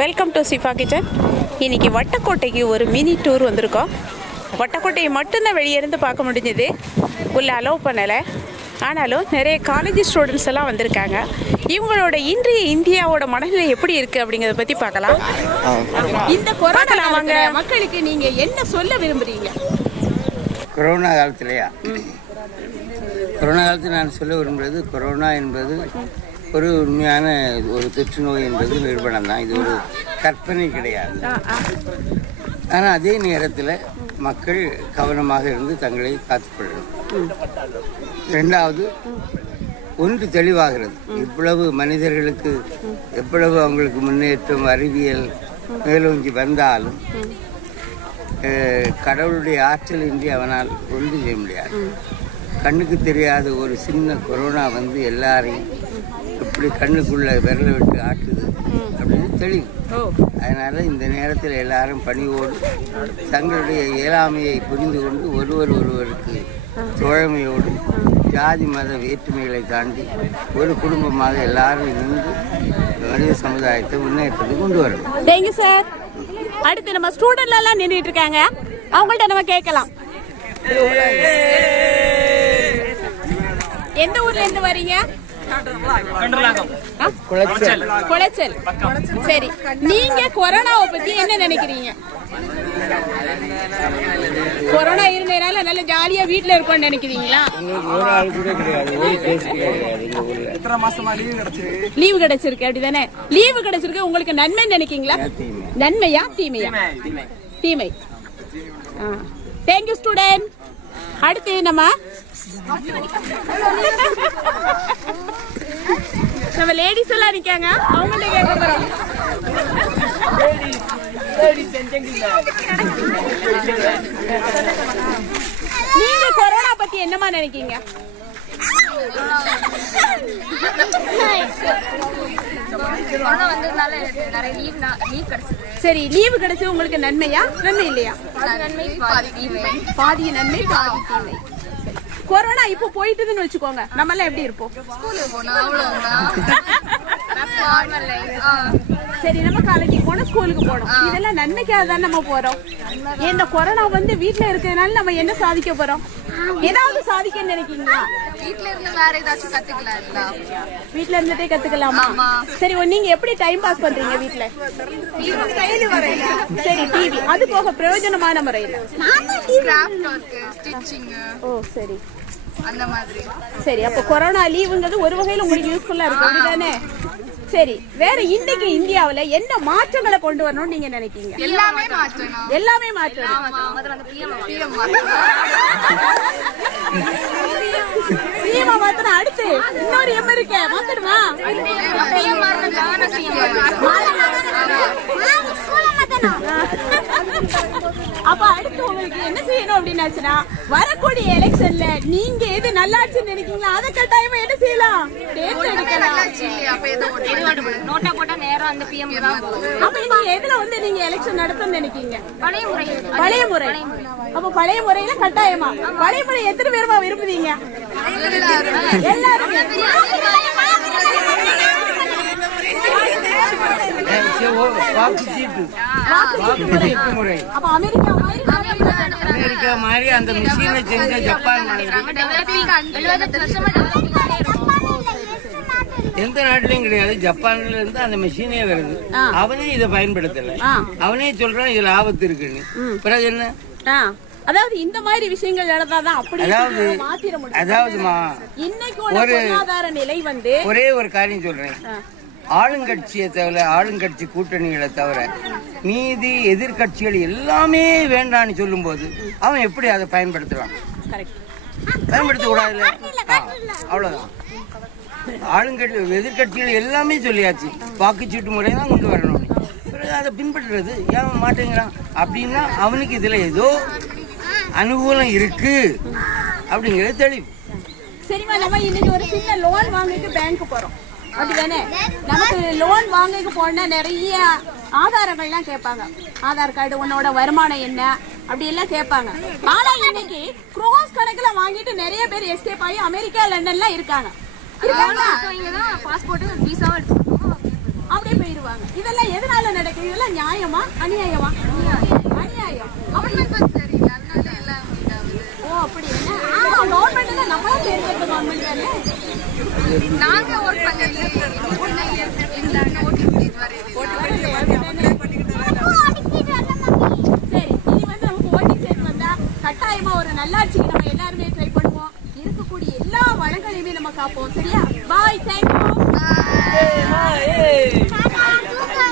Welcome to சிஃபா kitchen. இன்றைக்கி வட்டக்கோட்டைக்கு ஒரு mini tour வந்திருக்கோம். வட்டக்கோட்டையை மட்டும்தான் வெளியே இருந்து பார்க்க முடிஞ்சது, உள்ளே அலோவ் பண்ணலை. ஆனாலும் நிறைய காலேஜ் ஸ்டூடெண்ட்ஸ் எல்லாம் வந்திருக்காங்க. இவங்களோட இன்றைய இந்தியாவோட மனநிலை எப்படி இருக்குது அப்படிங்கிறத பற்றி பார்க்கலாம். இந்த கொரோனா வாங்க மக்களுக்கு நீங்கள் என்ன சொல்ல விரும்புகிறீங்க? கொரோனா காலத்திலையா? கொரோனா காலத்தில் நான் சொல்ல விரும்புகிறது, கொரோனா என்பது ஒரு உண்மையான ஒரு தொற்று நோய் என்பது நிரூபணம் தான். இது ஒரு கற்பனை கிடையாது. ஆனால் அதே நேரத்தில் மக்கள் கவனமாக இருந்து தங்களை காத்துக்கொள்ளணும். இரண்டாவது, ஒன்று தெளிவாகிறது, இவ்வளவு மனிதர்களுக்கு எவ்வளவு அவங்களுக்கு முன்னேற்றம் அறிவியல் மேலோங்கி வந்தாலும் கடவுளுடைய ஆற்றல் இன்றி அவனால் ஒன்று செய்ய முடியாது. கண்ணுக்கு தெரியாத ஒரு சின்ன கொரோனா வந்து எல்லாரையும் எப்படி கண்ணுக்குள்ள விரல விட்டு ஆட்டுது அப்படின்னு தெளிவு. அதனால இந்த நேரத்தில் எல்லாரும் பணிவோடு தங்களுடைய இயலாமையை புரிந்து கொண்டு ஒருவருக்கு தோழமையோடு ஜாதி மத வேற்றுமைகளை தாண்டி ஒரு குடும்பமாக எல்லாரும் இணைந்து மனித சமுதாயத்தை முன்னேற்றத்துக்கு கொண்டு வரணும். Thank you sir. அடுத்து நம்ம ஸ்டூடெண்ட்ல எல்லாம் நின்றுட்டு இருக்காங்க, அவங்கள்ட்ட நம்ம கேட்கலாம். எந்த ஊர்ல இருந்து வரீங்க? குளச்சல். சரி, நீங்க கொரோனாவை பத்தி என்ன நினைக்கிறீங்க? கொரோனா இருந்ததுனால நல்ல ஜாலியா வீட்டுல இருக்கோம்னு நினைக்கிறீங்களா? லீவு கிடைச்சிருக்கு அப்படிதானே? லீவு கிடைச்சிருக்கு, உங்களுக்கு நன்மை நினைக்கிறீங்களா? நன்மையா தீமையா? தீமை. Thank you student. அடுத்து நம்ம லேடிஸ் எல்லாம் நிக்காங்க, அவங்கள்ட்ட கேட்க போறோம். நீங்க கொரோனா பத்தி என்னமா நினைக்கீங்க? சரி, லீவு கிடைச்சு உங்களுக்கு நன்மையா நன்மை இல்லையா? பாதி நன்மை பாதி தீமை. கொரோனா இப்போ போயிட்டுதுன்னு வச்சுக்கோங்க, நம்ம எல்லாம் எப்படி இருப்போம்? சரி, நம்ம காலேஜ் போனோம், ஸ்கூலுக்கு போனோம், இதெல்லாம் நன்மைக்காக தான் நம்ம போறோம். இந்த கொரோனா வந்து வீட்டுல இருக்கிறதுனால நம்ம என்ன சாதிக்க போறோம்? ஏதாவது சாதிக்க நினைக்கீங்களா? வீட்ல இருந்து வேற ஏதாச்சும் கத்துக்கலாம். வீட்ல இருந்துட்டே கத்துக்கலாமா? சரி, நீங்க எப்படி டைம் பாஸ் பண்றீங்க வீட்ல? சரி, டிவி. அது போக பிரயோஜனமான முறையில கிராஃப்ட் வொர்க், ஸ்டிச்சிங். ஓ சரி, அந்த மாதிரி. சரி, அப்ப கொரோனா லீவுங்கிறது ஒரு வகையில உங்களுக்கு யூஸ்ஃபுல்லா இருக்கு அப்படிதானே? சரி, வேற இன்னைக்கு இந்தியாவுல என்ன மாற்றங்களை கொண்டு வரணும்னு நீங்க நினைக்கீங்க? எல்லாமே மாற்றணும். எல்லாமே மாற்றணும். பிஎம் மாத்தணும். அடுத்து இன்னொரு எம் இருக்கு, மாத்தணுமா? அப்ப அடுத்து உங்களுக்கு என்ன செய்யணும் அப்படின்னாச்சுன்னா, வரக்கூடிய எலெக்ஷன்ல நீங்க எது நல்லாட்சி நினைக்கீங்களா அதை கட்டாயமா என்ன செய்யலாம்? அப்ப நீங்க எதுல வந்து நீங்க எலெக்ஷன் நடத்தணும்னு நினைக்கீங்க? பழைய முறை. அப்ப பழைய முறையில கட்டாயமா பழைய முறை எத்தனை பேருமா விரும்புவீங்க? எல்லாரும். அமெரிக்கா மாதிரி அந்த மிஷினை செஞ்ச ஜப்பான் எந்த நாட்டிலையும் கிடையாது. ஜப்பான்ல இருந்து அந்த மிஷினே வருது, அவனே இதை பயன்படுத்தல, அவனே சொல்றான் இதுல ஆபத்து இருக்குன்னு. பிறகு என்ன? அதாவது இந்த மாதிரி விஷயங்கள் நடந்தாதான் அப்படி மாத்திர முடியும். அதாவதுமா, இன்னைக்கு பொருளாதார நிலை வந்து ஒரே ஒரு காரியம் சொல்றேன், ஆளுங்கட்சியை தவிர, ஆளுங்கட்சி கூட்டணிகளை தவிர மீதி எதிர்கட்சிகள் எல்லாமே வேண்டான்னு சொல்லும் போது அவன் எப்படி அதை பயன்படுத்துறான்? பயன்படுத்த கூடாதுல்ல, அவ்வளவுதான். ஆளுங்கட்சி எதிர்கட்சிகள் எல்லாமே சொல்லியாச்சு, வாக்குச்சீட்டு முறை தான் கொண்டு வரணும். பிறகு அதை பின்பற்றுறது ஏன் மாட்டேங்கிறான் அப்படின்னா அவனுக்கு இதுல ஏதோ அனுகூலம் இருக்கு அப்படிங்கிறது தெளிவு. சரிமா, நம்ம இன்னைக்கு ஒரு சின்ன லோன் வாங்கிட்டு பேங்க் போறோம் அப்படிதானே? நமக்கு லோன் வாங்க போனா நிறைய ஆதாரங்கள்லாம் கேட்பாங்க. ஆதார் கார்டு, உன்னோட வருமானம் என்ன, அப்படி எல்லாம் கேட்பாங்க. ஆனா இன்னைக்கு க்ரோஸ் கணக்குல வாங்கிட்டு நிறைய பேர் எஸ்கேப் ஆகி அமெரிக்கா, லண்டன்லாம் இருக்காங்க. அப்படியே போயிருவாங்க. இதெல்லாம் எதனால நடக்குது? இதெல்லாம் நியாயமா அநியாயமா? அநியாயம். கவர்மெண்ட் பஸ் சரியில்லை அதனால எல்லாம் இதாகுது. ஓ அப்படி என்ன? கவர்மெண்ட் தான் நம்மளா தேர்ந்தெடுத்த கவர்மெண்ட் தானே. நாங்க ஓட் பண்ணல எங்களுக்கு ஓட்டிங் சீட் வருது. சரி, இனி வந்து நமக்கு ஓட்டிங் சீட் வந்தா கட்டாயமா ஒரு நல்லாட்சிக்கு நம்ம எல்லாருமே ட்ரை பண்ணுவோம். இருக்கக்கூடிய எல்லா வளங்களையுமே நம்ம காப்போம். சரியா? பாய், தேங்க்யூ.